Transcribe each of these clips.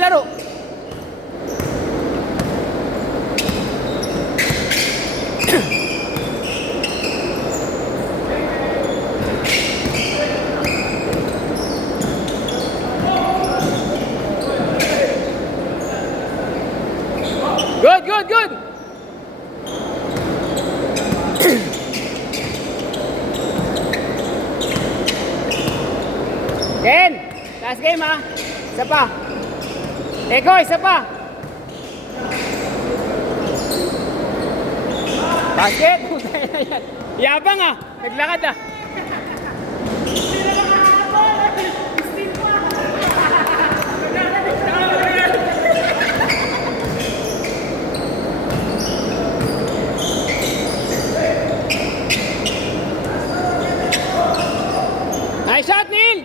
Laro. Good. Ken, last game ha. Isa pa. Eko, isa pa. Basket. Yabang ah. Naglakad ah. Nice shot, Neil!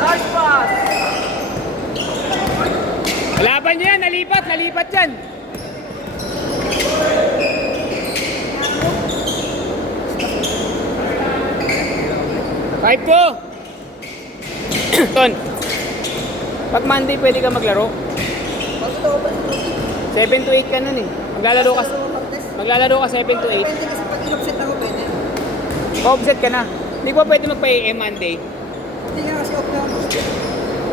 Nice pass! Laban niya yan, nalipat yan. Five ko! Ton, pag Monday pwede ka maglaro? 7 to 8 ka nun eh. Maglalaro ka 7 to 8. Pwede kasi pag in-offset ako pwede. Offset ka na. Hindi ba pwede magpa-AM Monday? Hindi nga kasi off na ako.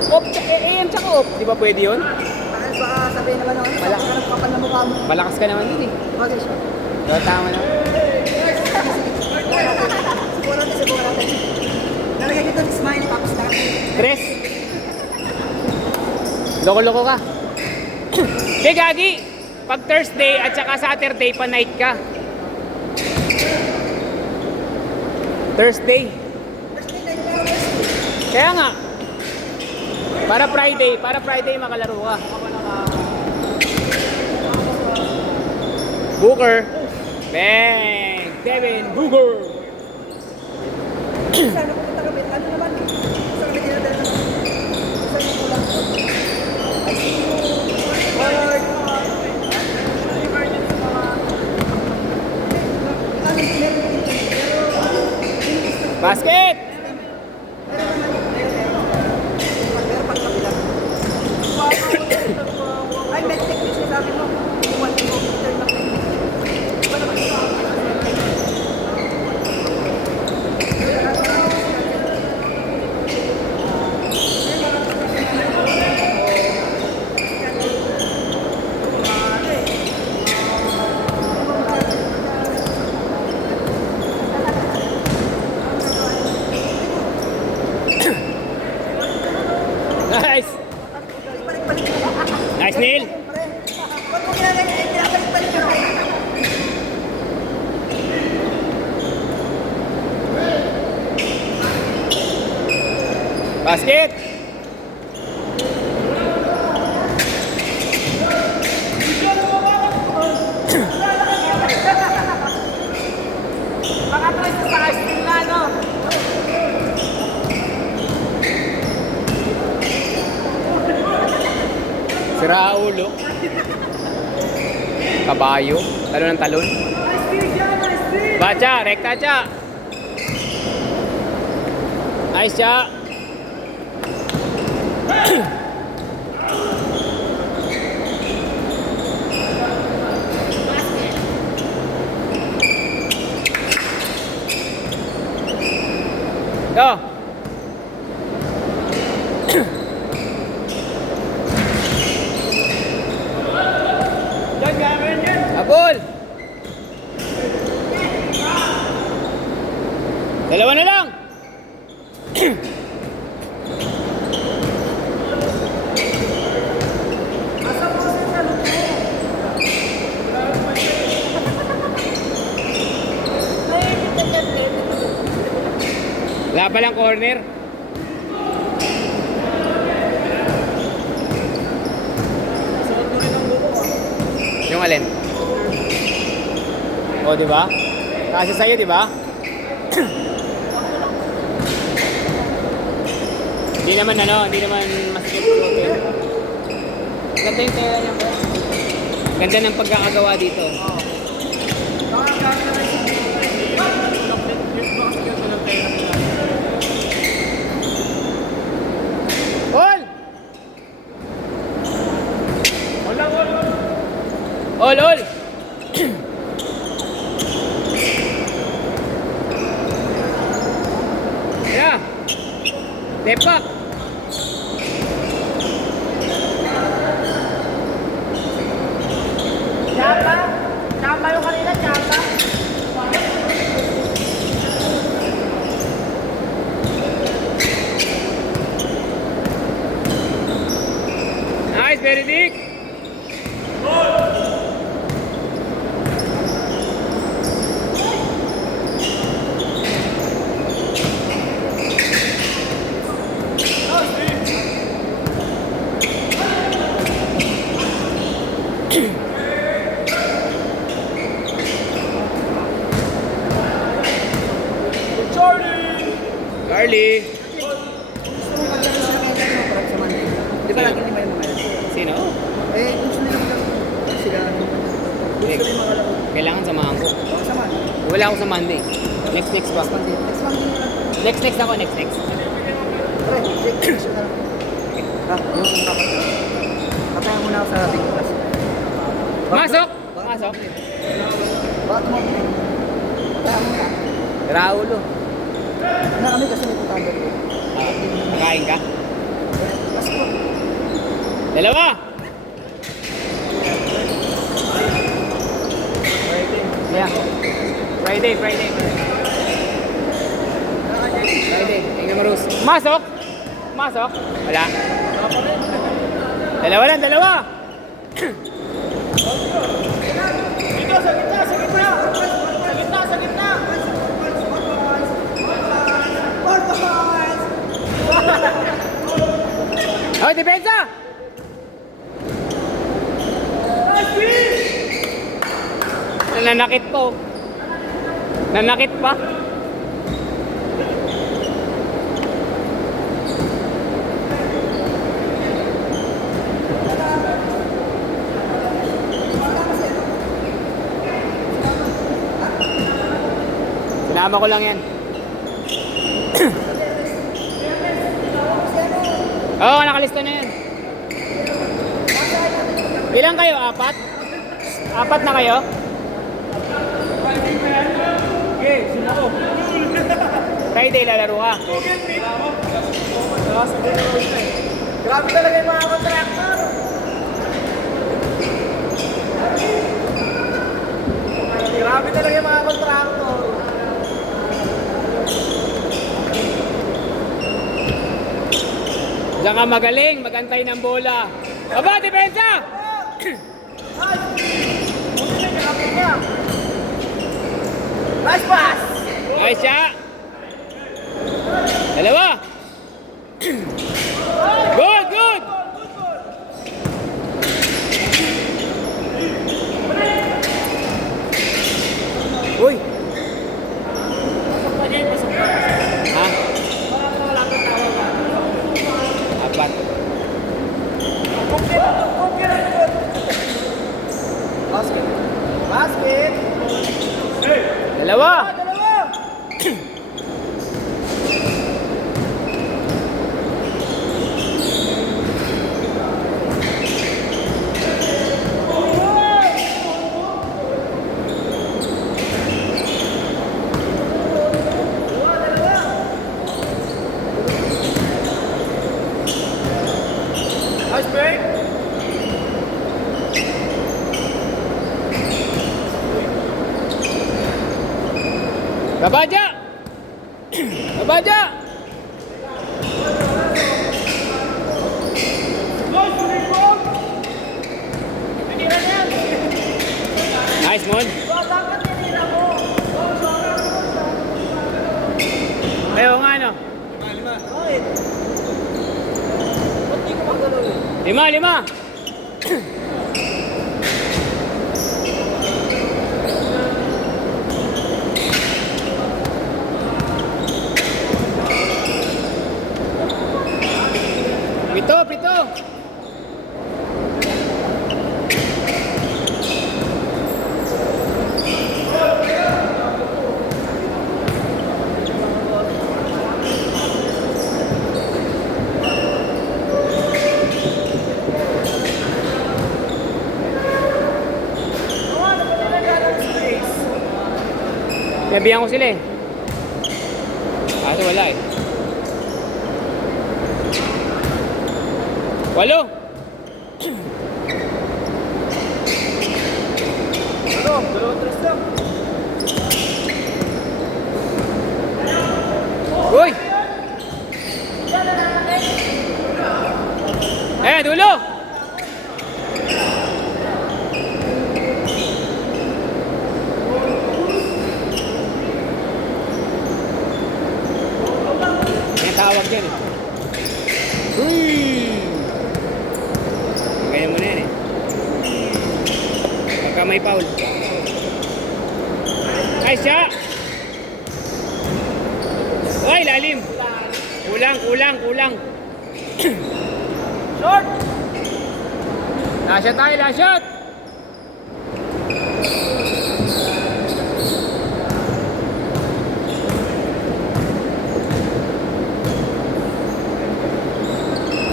Off, AM tsaka off. Di ba pwede yun? Dahil baka sabihin naman ako, Wala. baka kapal na mukha mo. Malakas ka naman yun eh. Okay, sure. So, tama naman. Siguro natin. Nalagay nito ni Smile, tapos na. Tres. Loko-loko ka. Hindi, Gagi. Pag Thursday at saka Saturday, pa-night ka. Thursday. Kaya nga. Para Friday makalaro ka. Booker. Bang! Devin Booker. Sana pupunta kami. Ano naman eh? Sa kami dinadala naman. Sa iyo ko lang. I see you. Lord. Basket! Ay, med technique sa akin mo. Iwan mo. Turn back technique. Iba naman. Nice! Nice, Neil! Pag mo pinabalik-balik yun ako. Basket! Baka tuloy sa ice na, no? Sira ulo. Kabayo. Talon ng talon. Bacha, rekta cha. Nice cha. Go. Abol. Dalawa na lang. Laba lang corner. Yung alin? O, di ba? Kasi sa'yo, di ba? Hindi naman masikip. Okay. Ganda yung tela niya po. Ganda ng pagkakagawa dito. Oo. Baka gamit na rin All! All, all! Yeah! Depak! Chapa? Chapa yung kanina, chapa? Nice, Benedict! Charlie! Gusto mo magkakaroon sa mga ganyan, parang sa Monday. Di ba lagi lima yung mga yan? Sino? Eh, gusto nila mag- sila. Gusto nila yung mga laro. Kailangan samahan ko. Oo, sama. Wala ako sa Monday. Next ba? Next Monday. Next Monday na lang. Next ako, next. Pre, check na lang. Ha? Yung dapat. Katayan muna ako sa big class. Masok! Masok! Bakit mo? Katayan muna. Raulo. Na kami kasi may putahan doon. Nakain ka? Mas ko. Dalawa! Yeah. Friday. Tingnan mo, Rose. Masok! Wala. Dalawa! Sa gitna! Oh, depensa! Nanakit po. Nanakit pa. Sinama ko lang yan. Oo, nakalista na yan. Ilan kayo? Apat? Apat na kayo? Friday lalaro ka. Grabe talaga yung mga contractor. Grabe talaga yung mga contractor. Diyan ka magaling, magantay ng bola. Aba, depensa! Nice pass! Ay siya! Dalawa! Good! Uy! Ha? Apat. Basket! Dalawa! Nice break! Babaja! Babaja! Nice, Mon. Ayaw nga, no? Ba't di ko magalaw eh? Lima! Pito! Nabihan ko sila eh. Kaso wala eh. 8. Ano? 2 tres lang. Uy! Eh, dulo! May tawag dyan eh. Uy! Ganyan mo na yan eh. Pagka may foul. Ay, siya! Uy, lalim! Kulang. Short! Last shot tayo, last shot!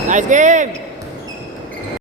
Nice game!